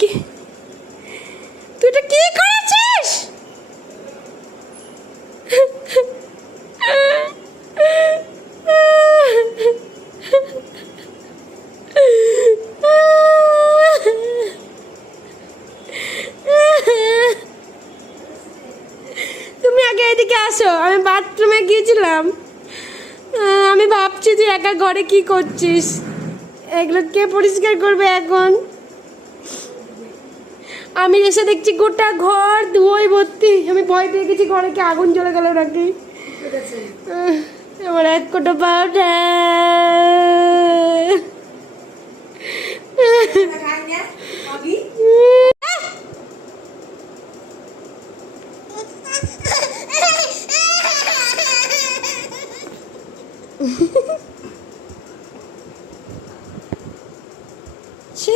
কি তুই এটা কি করেছিস? তুমি আগে এদিকে আসো, আমি বাথরুমে গিয়েছিলাম। আমি ভাবছি তুই একা ঘরে কি করছিস, এগুলো কে পরিষ্কার করবে এখন? আমি এসে দেখছি গোটা ঘর ধুয়োয় ভর্তি। আমি ভয় পেয়ে গেছি ঘরে কি আগুন জ্বলে গেল নাকি। আমার এক কোটো পাউডার। ছি